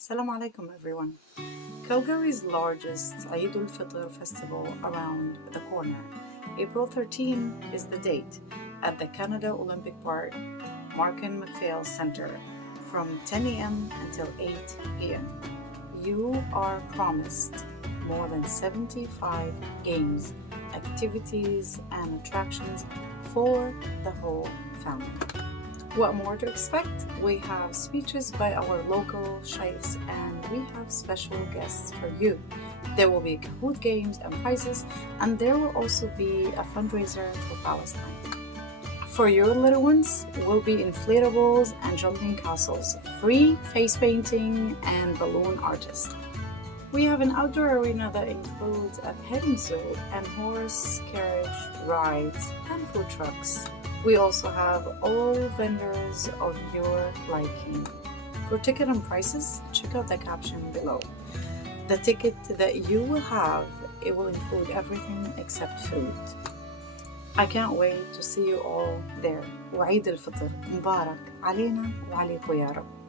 Assalamu alaikum everyone. Calgary's largest Eid Al Fitr festival around the corner. April 13 is the date at the Canada Olympic Park, Markin Macphail Center from 10 a.m. until 8 p.m. You are promised more than 75 games, activities, and attractions for the whole family. What more to expect? We have speeches by our local sheikhs and we have special guests for you. There will be Kahoot games and prizes, and there will also be a fundraiser for Palestine. For your little ones will be inflatables and jumping castles, free face painting and balloon artists. We have an outdoor arena that includes a petting zoo and horse carriage rides and food trucks. We also have all vendors of your liking. For ticket and prices, check out the caption below. The ticket that you will have, it will include everything except food. I can't wait to see you all there. وعيد الفطر مبارك علينا وعليكم يا رب.